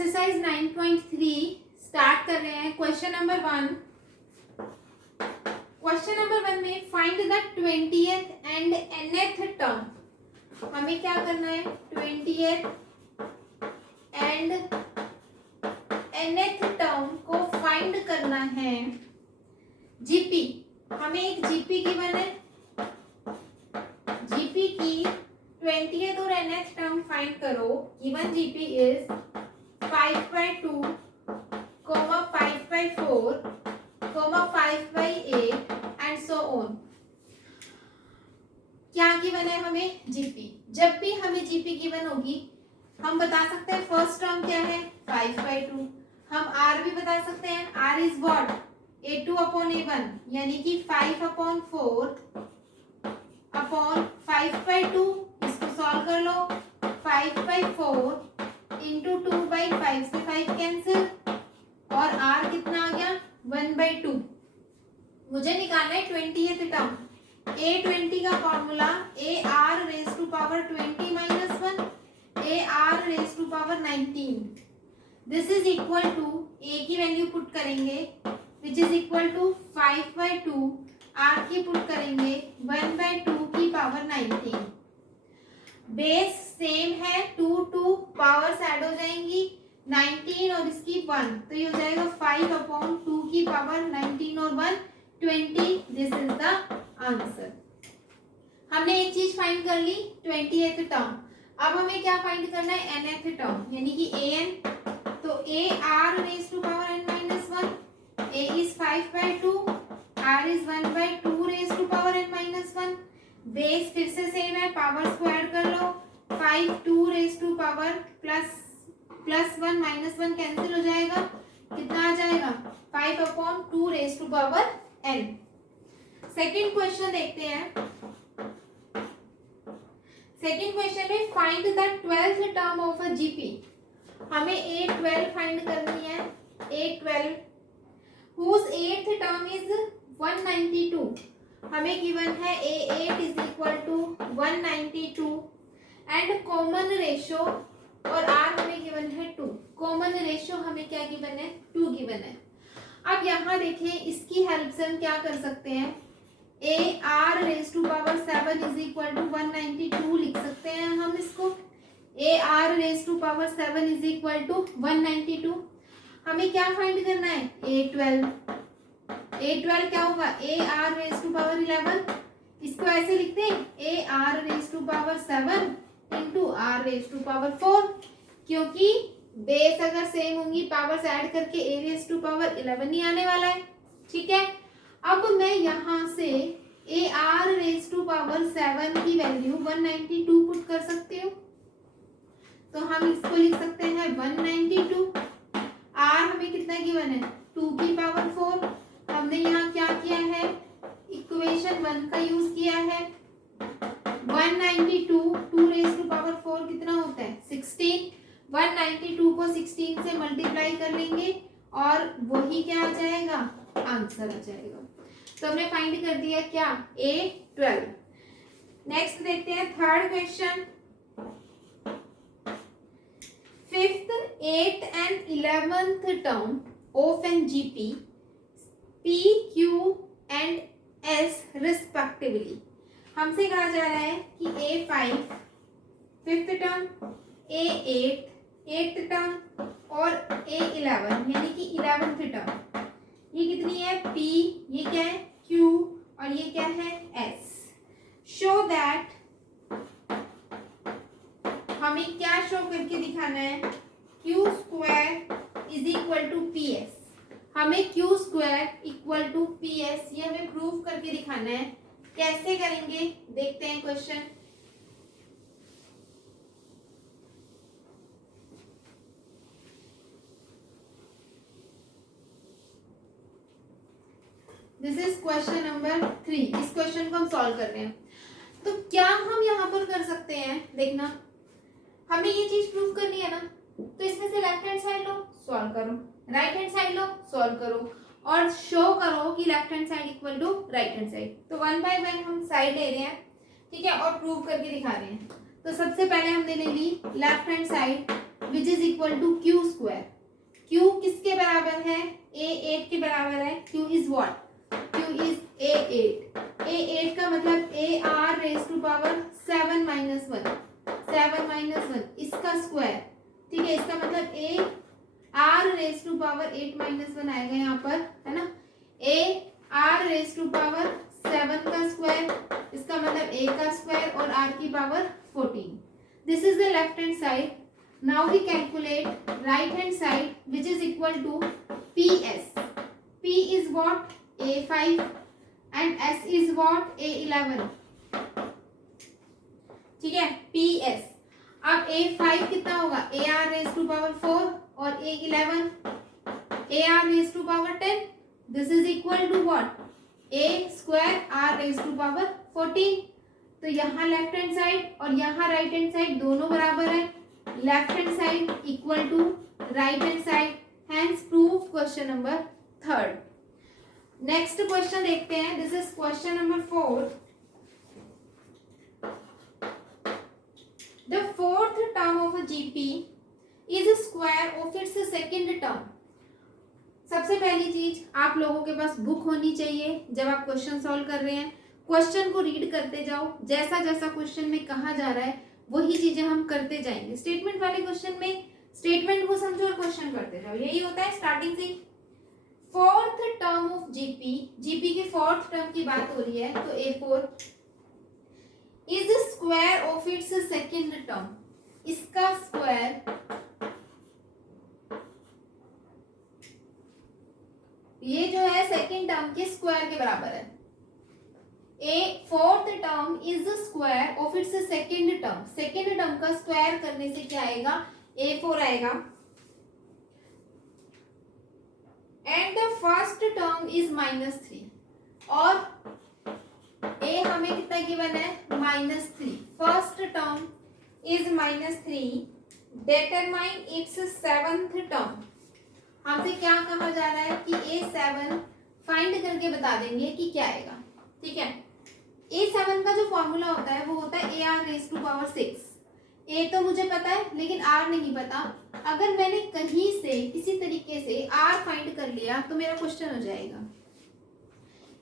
Exercise 9.3 start कर रहे हैं। क्वेश्चन नंबर 1 में find the 20th and nth term. हमें क्या करना है, 20th एंड nth टर्म को फाइंड करना है। जीपी, हमें एक जीपी गिवन है, जीपी की 20th और nth टर्म फाइंड करो। Given GP is 5/2, 5/4, 5/8 and so on. क्या गिवन है हमें, जीपी। जब भी हमें जीपी गिवन होगी हम बता सकते हैं फर्स्ट टर्म क्या है, 5/2। हम आर भी बता सकते हैं, आर इज व्हाट, A2/A1 यानी कि 5/4 अपॉन 5/2। इसको सॉल्व कर लो, 5/4 इंटू 2/5 से 5 कैंसिल और r कितना आ गया, 1/2। मुझे निकालना है 20th टर्म। A20 का formula AR raise to power 20 माइनस 1 AR raise to power 19। This is equal to, A की वैल्यू पुट करेंगे which is equal to 5/2, R की पुट करेंगे 1/2 की पावर 19। बेस सेम है, 2 पावर्स ऐड हो जाएंगी, 19 और इसकी 1, तो ये हो जाएगा 5/2 की पावर 19 और 1 20। This is the answer. हमने एक चीज फाइंड कर ली, 20th टर्म। अब हमें क्या फाइंड करना है, nth टर्म यानी कि an। तो AR raise to power n minus 1, A इज 5/2, R इज 1/2 raise to power n minus 1। Base फिर से सेम है, पावर्स को ऐड कर लो, 5 2 raise to power plus 1 minus 1 cancel हो जाएगा, कितना आ जाएगा, 5/2 raise to power n। Second question देखते हैं। सेकेंड क्वेश्चन में find the 12th term of a GP. हमें A12 फाइंड करनी है, A12 whose 8th term is 192। हमें गिवन है A8 is equal to 192 and common ratio और R हमें गिवन है 2। कॉमन रेशो हमें क्या गिवन है, 2 गिवन है। अब यहाँ देखिए इसकी हेल्प से हम क्या कर सकते हैं, AR raise to power 7 is equal to 192 लिख सकते हैं हम इसको। AR raise to power 7 is equal to 192। हमें क्या फाइंड करना है, A12। A12 क्या होगा, AR रेज टू पावर 11। इसको ऐसे लिखते हैं, AR raise to power 7 into R raise to power 4। क्योंकि बेस अगर सेम होंगी पावर्स ऐड करके A रेज टू पावर 11 ही आने वाला है। ठीक है, अब मैं यहाँ से AR रेज टू पावर 7 की वैल्यू 192 पुट कर सकती हूँ। तो हम इसको लिख सकते हैं 192। R हमें कितना गिवन है, 2 की पावर 4। हमने यहाँ क्या किया है, इक्वेशन 1 का यूज किया है। 192 2 रेज टू पावर 4 कितना होता है, 16। 192 को 16 से मल्टीप्लाई कर लेंगे और वही क्या आ जाएगा, आंसर आ जाएगा। तो हमने फाइंड कर दिया क्या, A12। नेक्स्ट देखते हैं third question. 5th, 8th and 11th term of an GP P, Q and S respectively। हमसे कहा जा रहा है कि A5 5th term, A8 8th term और A11 यानी कि 11th टर्म। ये कितनी है, P, ये क्या है, Q और ये क्या है, S। शो दैट, हमें क्या शो करके दिखाना है, Q² is equal to PS। हमें Q² इक्वल टू PS ये हमें प्रूव करके दिखाना है। कैसे करेंगे देखते हैं question. This is question number 3। इस क्वेश्चन को हम सॉल्व कर रहे हैं। तो क्या हम यहाँ पर कर सकते हैं, देखना हमें ये चीज प्रूव करनी है ना, तो इसमें से लेफ्ट हैंड साइड लो सॉल्व करो, राइट हैंड साइड लो सॉल्व करो और शो करो कि left hand side equal to right hand side. तो 1 बाय 1 हम साइड ले रहे हैं, ठीक है, और प्रूव करके दिखा रहे हैं। तो सबसे पहले हमने ले ली left hand side, which is equal to Q square. Q किसके बराबर है? A8 के बराबर है। Q is what? Q is A8। A8 का मतलब AR raise to power 7 minus 1, 7 minus 1 इसका स्क्वायर। ठीक है, इसका मतलब AR raise to power 8 minus 1 आएगा यहाँ पर, है ना। AR रेज टू पावर 7 का स्क्वायर, इसका मतलब A का स्क्वायर और R की power 14। This is the left hand side. Now we calculate right hand side which is equal to PS। P is what? A5 and S is what? A11। ठीक है, PS। अब A5 कितना होगा? AR raise to power 4 और A11 AR raise to power 10। This is equal to what? A square R raise to power 14। तो यहाँ left hand side और यहाँ राइट हैंड साइड दोनों बराबर है। Left hand side equal to right hand side, hence prove question number 3। Next question देखते हैं। This is question number 4। The fourth term of a GP is square of its second term. सबसे पहली चीज, आप लोगों के पास बुक होनी चाहिए। जब आप क्वेश्चन सॉल्व कर रहे हैं, क्वेश्चन को रीड करते जाओ। जैसा जैसा क्वेश्चन में कहा जा रहा है वही चीजें हम करते जाएंगे। स्टेटमेंट वाले क्वेश्चन में स्टेटमेंट को समझो और क्वेश्चन करते जाओ, यही होता है स्टार्टिंग से। Fourth term of GP, GP की फोर्थ टर्म की बात हो रही है, तो A4 is square of its second term. इसका स्क्वायर, ये जो है सेकंड टर्म के स्क्वायर के बराबर है। A fourth term is square of its second term. Second term का स्क्वायर करने से क्या आएगा? A4 आएगा। And the first term is -3 और A हमें कितना गिवन है? -3। First term is -3। Determine its seventh term. हमसे क्या कहा जा रहा है कि A7 फाइंड करके बता देंगे कि क्या आएगा। ठीक है, A7 का जो फॉर्मूला होता है वो होता है AR raise to power 6। A तो मुझे पता है लेकिन R नहीं पता। अगर मैंने कहीं से किसी तरीके से R फाइंड कर लिया तो मेरा क्वेश्चन हो जाएगा।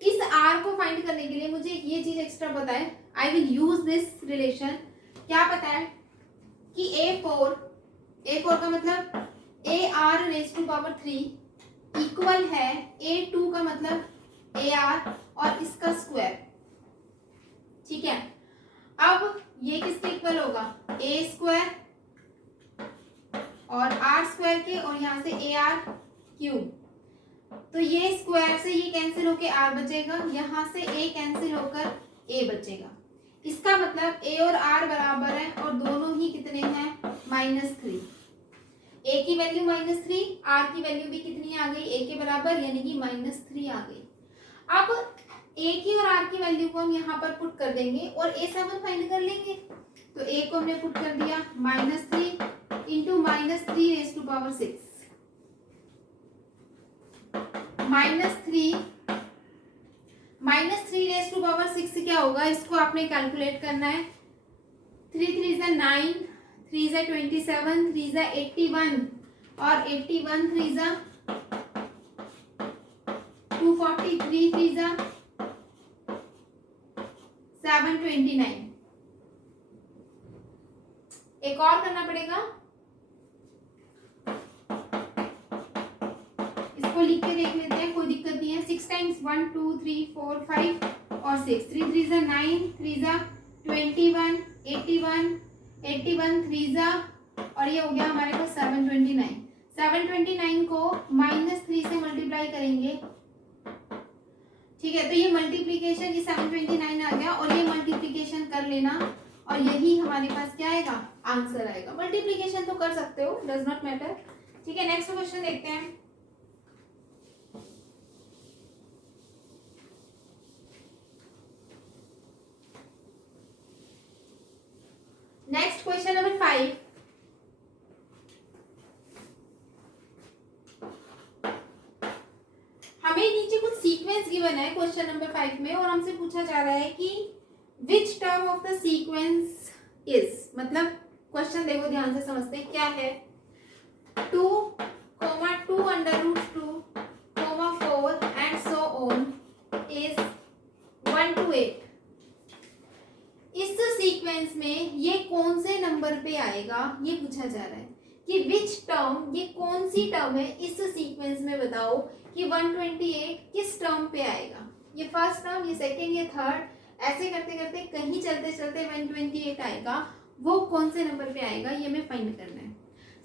इस R को फाइंड करने के लिए मुझे ये चीज एक्स्ट्रा पता है। I will use this relation. क्या पता है कि A4 का मतलब AR raise to power 3 equal है A2 का मतलब AR और इसका स्क्वायर। ठीक है, अब ये किसके इक्वल होगा? A स्क्वायर और R स्क्वायर के, और यहाँ से AR क्यूब। तो ये स्क्वायर से ये कैंसिल होकर R बचेगा, यहाँ से A कैंसिल होकर A बचेगा। इसका मतलब A और R बराबर है और दोनों ही कितने हैं? -3। A की वैल्यू -3, R की वैल्यू भी कितनी आ गई? A के बराबर, यानी कि -3 आ गई। अब A की और R की वैल्यू को हम यहाँ पर पुट कर देंगे और A7 फाइंड कर लेंगे। तो A को हमने पुट कर दिया -3 into -3 raise to power 6। -3 raise to power 6 से क्या होगा? इसको आपने कैलकुलेट करना है। 3 3 = 9, 3 = 27, 3 = 81 और 81 3 = 243, 3 = 729। एक और करना पड़ेगा, इसको लिख के देख लेते हैं, कोई दिक्कत नहीं है। 6 टाइम्स 1 2 3 4 5 और 6, 3 3 = 9, 3 = 21, 81, 81 3 = और ये हो गया हमारे पास 729। 729 को -3 से मल्टीप्लाई करेंगे। ठीक है, तो ये मल्टीप्लीकेशन, ये 729 आ गया और ये मल्टीप्लीकेशन कर लेना और यही हमारे पास क्या आएगा? आंसर आएगा। मल्टीप्लीकेशन तो कर सकते हो, डज नॉट मैटर। ठीक है, नेक्स्ट क्वेश्चन देखते हैं। Next question number 5। हमें नीचे कुछ सीक्वेंस गिवन है क्वेश्चन नंबर 5 में और हमसे पूछा जा रहा है कि which term of the sequence is, मतलब क्वेश्चन देखो ध्यान से समझते हैं क्या है। 2, 2 under root 2, 4 and so on is 1 to 8. इस सीक्वेंस में ये कौन से नंबर पे आएगा ये पूछा जा रहा है कि विच टर्म, ये कौन सी टर्म है इस सीक्वेंस में, बताओ कि 128 किस टर्म पे आएगा। ये फर्स्ट टर्म, ये सेकेंड, ये थर्ड, ऐसे करते करते कहीं चलते चलते 128 आएगा, वो कौन से नंबर पे आएगा ये हमें फाइंड करना है।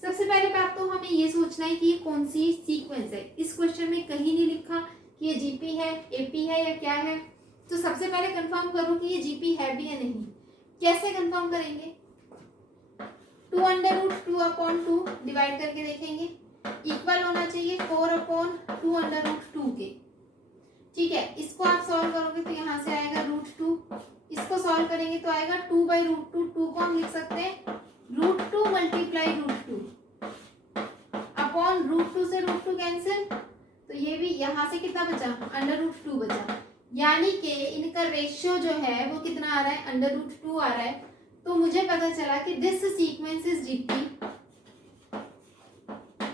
सबसे पहले बात तो हमें ये सोचना है कि ये कौन सी सीक्वेंस है। इस क्वेश्चन में कहीं नहीं लिखा कि ये जीपी है, एपी है या क्या है, तो सबसे पहले कंफर्म करो कि ये जीपी है भी या नहीं। कैसे कंफर्म करेंगे? 2 अंडर रूट 2 अपॉन 2 डिवाइड करके देखेंगे, इक्वल होना चाहिए 4 अपॉन 2 अंडर रूट 2 के। ठीक है, इसको आप सॉल्व करोगे तो यहाँ से आएगा रूट 2, इसको सॉल्व करेंगे तो आएगा 2 बाई रूट 2। 2 को हम लिख सकते हैं root 2 multiply root 2 upon root 2 से रूट 2 कैंसिल, तो ये भी यहाँ से कितना बचा, अंडर रूट 2 बचा, यानी कि इनका रेशियो जो है वो कितना आ रहा है, अंडर रूट 2 आ रहा है। तो मुझे पता चला कि this sequence is GP,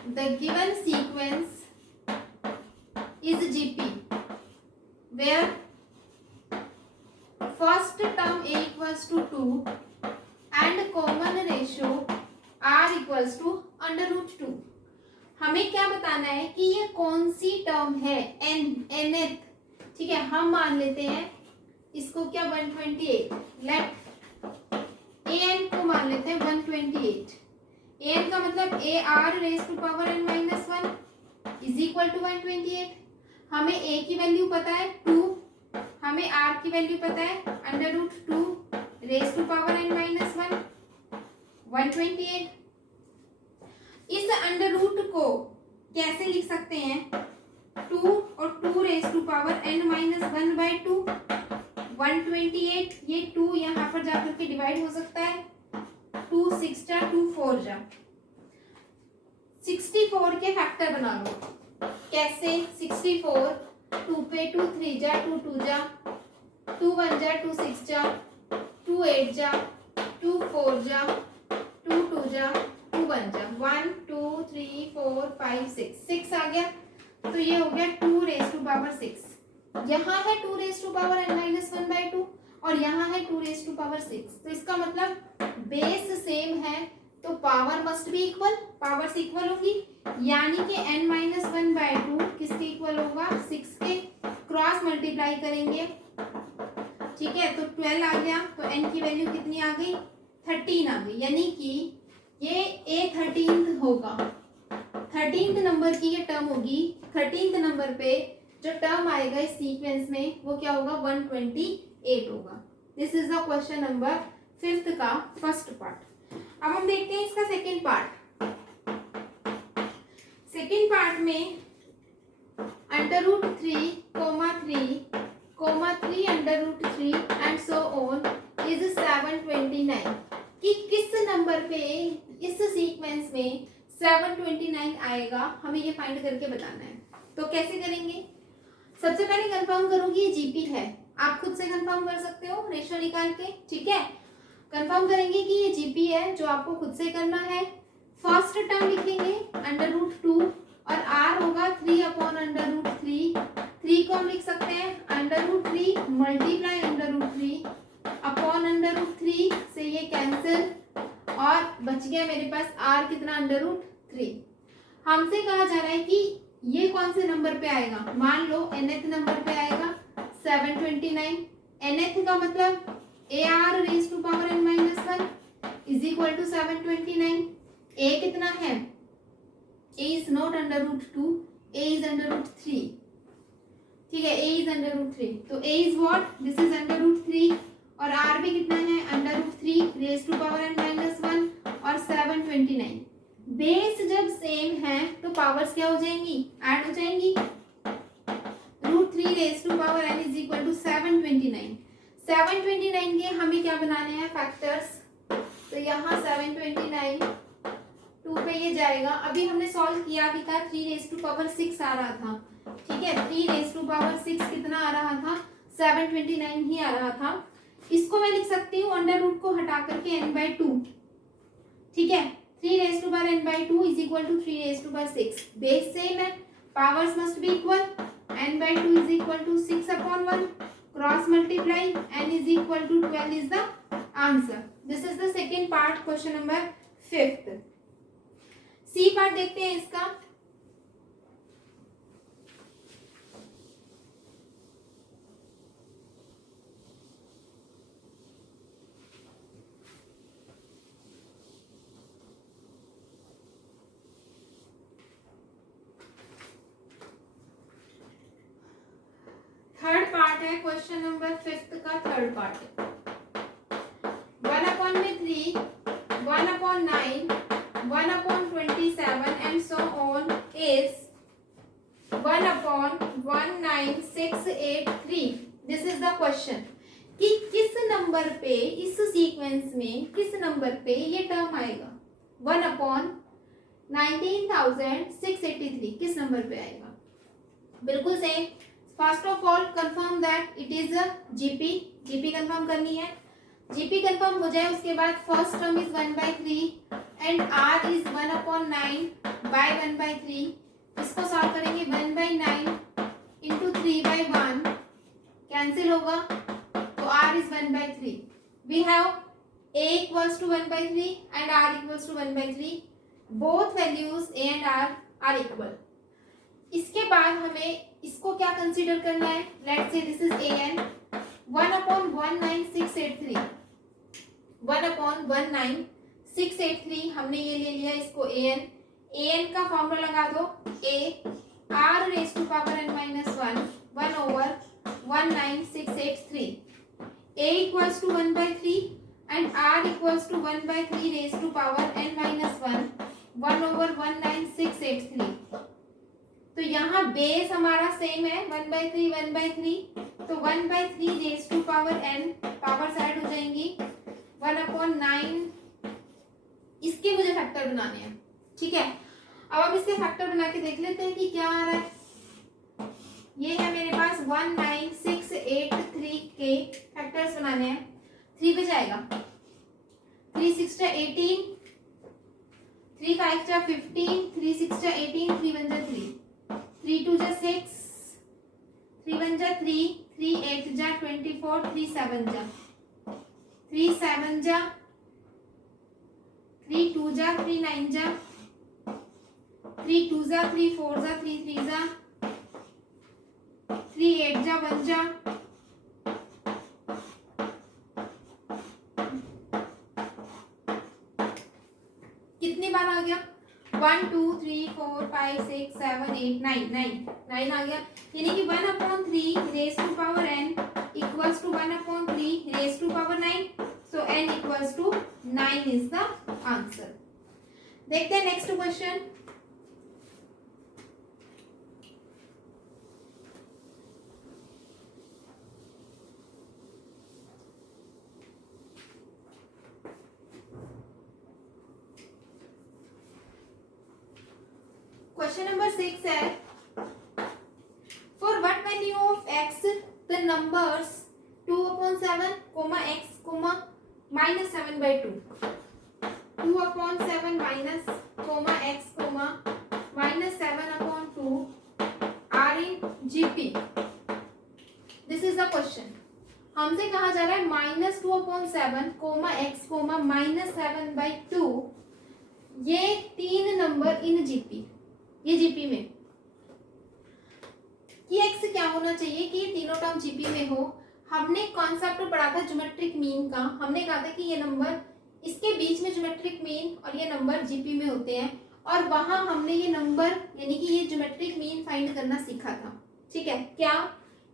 the given sequence is GP where first term a equals to 2 and common ratio r equals to under root 2। हमें क्या बताना है कि ये कौन सी टर्म है, nth। ठीक है, हम मान लेते हैं इसको क्या 128, लेट an को मान लेते हैं 128। an का मतलब a r raise to power n minus 1 is equal to 128। हमें a की वैल्यू पता है 2, हमें r की वैल्यू पता है under root 2 raise to power n minus 1 128। इस अंडर रूट को कैसे लिख सकते हैं, 2 और 2 raise to power n minus 1 by 2 128। ये 2 यहाँ पर जाकर के डिवाइड हो सकता है, 2 6 जा 2 4 जा, 64 के फैक्टर बना लो। कैसे? 64 2 पे 2 3 जा 2 2 जा, 2 1 जा 2 6 जा, 2 8 जा 2 4 जा, 2 2 जा 2 1 जा, 1 2 3 4 5 6 आ गया। तो ये हो गया 2 रेज टू पावर 6। यहाँ है 2 raise to power n minus 1 by 2 और यहाँ है 2 रेज टू पावर 6। तो इसका मतलब बेस सेम है तो power must be equal, powers equal होगी, यानी कि n माइनस 1 बाई 2 किसके इक्वल होगा, 6 के। क्रॉस मल्टीप्लाई करेंगे, ठीक है, तो 12 आ गया, तो n की वैल्यू कितनी आ गई, 13 आ गई, यानी कि ये a13 होगा, 13th नंबर की ये टर्म होगी। 13th नंबर पे जो टर्म आएगा इस सीक्वेंस में वो क्या होगा, 128 होगा। This is the question number 5th का फर्स्ट पार्ट। अब हम देखते हैं इसका सेकेंड पार्ट। सेकेंड पार्ट में under root 3 under root 3 and so on is 729 कि किस नंबर पे इस सीक्वेंस में 729 आएगा, हमें ये फाइंड करके बताना है। तो कैसे करेंगे? सबसे पहले कंफर्म करो कि ये जीपी है। आप खुद से कंफर्म कर सकते हो रेशियो निकाल के, ठीक है। कंफर्म करेंगे कि ये जीपी है, जो आपको खुद से करना है। फर्स्ट टर्म लिखेंगे अंडर रूट 2 और r होगा 3 अपॉन अंडर रूट 3। 3 को हम लिख सकते हैं under root 3 multiply under root 3 upon under root 3 से ये कैंसिल और बच गया मेरे पास r कितना, अंडर रूट 3। हमसे कहा जा रहा है कि ये कौन से नंबर पे आएगा, मान लो nth नंबर पे आएगा 729। nth का मतलब ar raise to power n minus 1 is equal to 729। a कितना है, a is not under root 2, a is under root 3, ठीक है, a इज अंडर रूट 3, तो a is what, this is under root 3 और r भी कितना है, under root 3 raise to power n minus 1 और 729। बेस जब सेम है तो पावर्स क्या हो जाएंगी, ऐड हो जाएंगी। Root 3 raise to power n is equal to 729। 729 के हमें क्या बनाने हैं, फैक्टर्स। तो यहाँ 729 2 पे ये जाएगा। अभी हमने सॉल्व किया भी था, 3 रेज टू पावर 6 आ रहा था, ठीक है। 3 रेज टू पावर 6 कितना आ रहा था, 729 ही आ रहा था। इसको मैं लिख सकती हूँ अंडर रूट को हटा करके n बाई 2, ठीक है। 3 raised to power n by 2 is equal to 3 raised to power 6. Base same है, powers must be equal. n by 2 is equal to 6 upon 1. Cross multiply, n is equal to 12 is the answer. This is the second part, question number 5th. C part देखते हैं इसका. Third part है question number 5th का third part. 1 upon में 3, 1 upon 9, 1 upon 27 and so on is 1 upon 19683. This is the question कि किस number पे, इस सीक्वेंस में किस नंबर पे ये टर्म आएगा. 1 upon 19,683 किस नंबर पे आएगा. बिल्कुल same. First of all confirm that it is a GP. GP confirm करनी है. जीपी कंफर्म हो जाए उसके बाद first term is 1/3 and R is 1 upon 9 by 1/3. इसको सॉल्व करेंगे. 1/9 इंटू 3/1 कैंसिल होगा तो R is 1/3. We have a equals to 1/3 and r equals to 1/3. Both values a and r are equal. इसके बाद हमें इसको क्या कंसीडर करना है. Let's say this is an. 1 upon 19683. 1 upon 19683 हमने ये ले लिया इसको an. an का फॉर्मूला लगा दो. a r raise to power n minus 1 over 19683. a equals to 1/3 and r equals to 1/3 raised to power n minus 1 over 19683. तो यहाँ बेस हमारा सेम है 1/3 1/3. तो 1/3 raise to power n, power side हो जाएंगी. 1 upon 9. इसके मुझे फैक्टर बनाने हैं. ठीक है, अब हम इसके फैक्टर बना के देख लेते हैं कि क्या आ रहा है. ये है मेरे पास 19683 के फैक्टर्स बनाने हैं. 3 पे जाएगा. 3 6 18, 3 5 15, 3 6 18, 3 1 3, 3 2 6, 3 1 3, 3 8 24, 3 7 3 7 3 2 3 9 3 2 3 4 3 3 3 8 1 कितनी बार आ गया. 1 2 3 4 5 6 7 8 9 आ गया. यानी कि 1 upon 3 raise to power n equals to 1 upon 3 raise to power 9. So n equals to 9 is the answer. देखते हैं नेक्स्ट क्वेश्चन. क्वेश्चन नंबर 6 है. For what value of x the numbers 2 upon 7, x, minus 7/2. 2 upon 7 minus, x, minus 7 upon 2 are in GP. This is the question. हमसे कहा जा रहा है -2 upon 7, x, minus 7/2. ये 3 number in GP. ये GP में कि x क्या होना चाहिए कि ये तीनों टर्म जीपी में हो. हमने कॉन्सेप्ट पढ़ा था ज्योमेट्रिक मीन का. हमने कहा था कि ये नंबर, इसके बीच में ज्योमेट्रिक मीन और ये नंबर जीपी में होते हैं. और वहां हमने ये नंबर यानी कि ये ज्योमेट्रिक मीन फाइंड करना सीखा था. ठीक है, क्या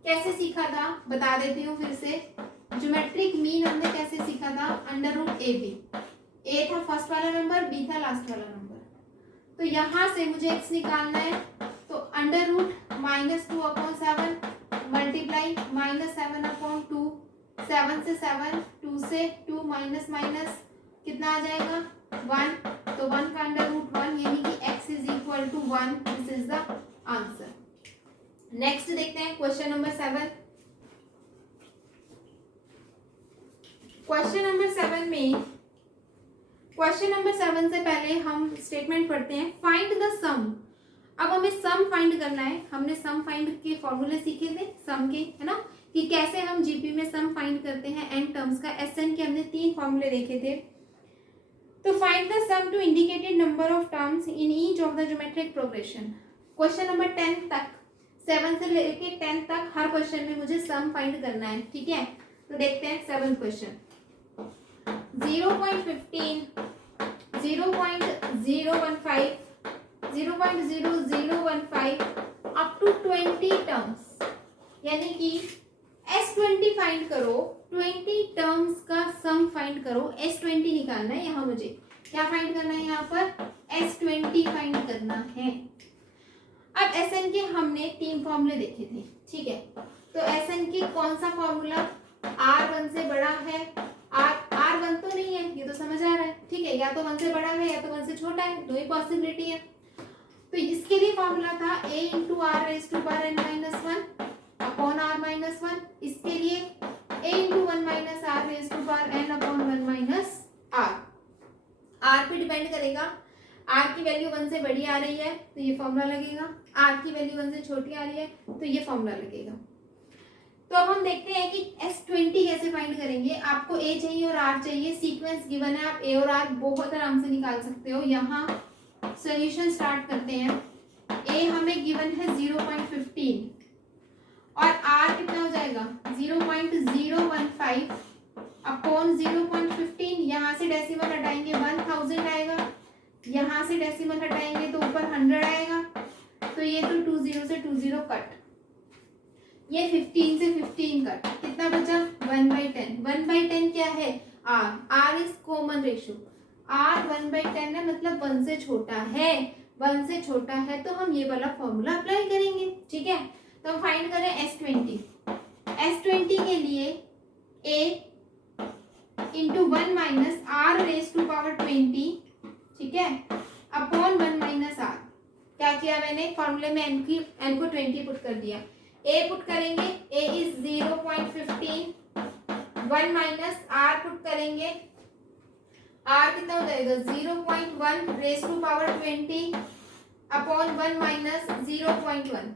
कैसे सीखा था बता देती हूँ फिर से. ज्योमेट्रिक मीन हमने कैसे सीखा था. √AB. ए था फर्स्ट वाला नंबर, बी था लास्ट वाला नंबर. तो यहाँ से मुझे x निकालना है. तो √-2 upon 7 मल्टीप्लाई -7 upon 2. 7 से 7, 2 से 2 माइनस कितना आ जाएगा 1. तो 1 का √1 यानी कि x is equal to 1. This is the answer. Next देखते हैं क्वेश्चन नंबर 7. क्वेश्चन नंबर 7 में क्वेश्चन नंबर 7 से पहले हम स्टेटमेंट पढ़ते हैं। फाइंड द सम। अब हमें सम फाइंड करना है। हमने सम फाइंड के फॉर्मूले सीखे थे सम के, है ना, कि कैसे हम जीपी में सम फाइंड करते हैं एन टर्म्स का। एसएन के हमने 3 फॉर्मूले देखे थे। तो find the sum to indicated number of terms in each of the geometric progression. Question number 10 तक, 7 से लेके 10 तक हर क्वेश्चन में मुझे सम फाइंड करना है, ठीक है। तो देखते हैं 7th question. 0.15, 0.015, 0.0015 up to 20 terms, यानी कि S20 फाइंड करो, 20 टर्म्स का सम फाइंड करो। S20 निकालना है यहाँ, मुझे क्या फाइंड करना है यहाँ पर, S20 फाइंड करना है। अब SN के हमने 3 फॉर्मूले देखे थे, ठीक है। तो SN के कौन सा फॉर्मूला R1 से बड़ा है, R1 तो नहीं है, ये तो समझ आ रहा है, ठीक है। या तो 1 से बड़ा है या तो 1 से छोटा है, 2 ही पॉसिबिलिटी है। तो इसके लिए फॉर्मूला था A into R raise to power n minus 1 upon r minus 1। इसके लिए A into 1 minus R raise to power n upon 1 minus r। r पे डिपेंड करेगा, r की वैल्यू 1 से बड़ी आ रही है तो ये फॉर्मूला लगेगा, r की वैल्यू 1 से छोटी आ रही है तो ये फॉर्मूला लगेगा। तो अब हम देखते हैं कि S20 कैसे फाइंड करेंगे। आपको A चाहिए और R चाहिए, सीक्वेंस गिवन है, आप A और R बहुत आराम से निकाल सकते हो। यहाँ सॉल्यूशन स्टार्ट करते हैं। A हमें गिवन है 0.15 और R कितना हो जाएगा 0.015 अपॉन 0.15। यहाँ से डेसिमल हटाएंगे 1000 आएगा, यहाँ से डेसिमल हटाएंगे तो ऊपर 100 आएगा। तो ये तो 20 से 20 कट, ये 15 से 15 कट, कितना बचा 1/10। 1/10 क्या है, R is common ratio, R 1/10 है, मतलब 1 से छोटा है, 1 से छोटा है तो हम ये वाला फॉर्मूला अप्लाई करेंगे, ठीक है। तो हम फाइंड करें S20। S20 के लिए A into 1 minus R raise to power 20, ठीक है, अपॉन 1 माइनस R। क्या किया मैंने, फॉर्मूले में n को 20 पुट कर दिया। A पुट करेंगे, A is 0.15, 1 minus R put करेंगे, R कितना हो जाएगा 0.1 raise to power 20 upon 1 minus 0.1।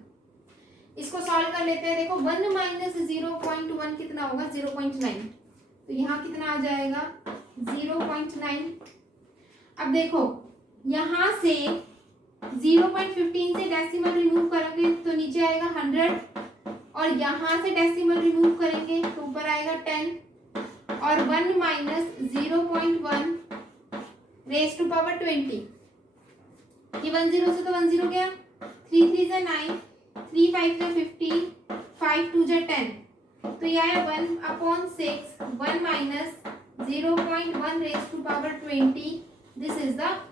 इसको सॉल्व कर लेते हैं। देखो 1 माइनस 0.1 कितना होगा 0.9, तो यहाँ कितना आ जाएगा 0.9। अब देखो यहाँ से 0.15 से डेसिमल रिमूव करेंगे तो नीचे आएगा 100 और यहाँ से डेसिमल रिमूव करेंगे तो ऊपर आएगा 10 और 1 माइनस 0.1 रेज टू पावर 20। ये 10 से तो 10 गया, 3 3 से 9, 3 5 से 15, 5 2 से 10, तो ये आया 1/6, 1 minus 0.1 raise to power 20। This is the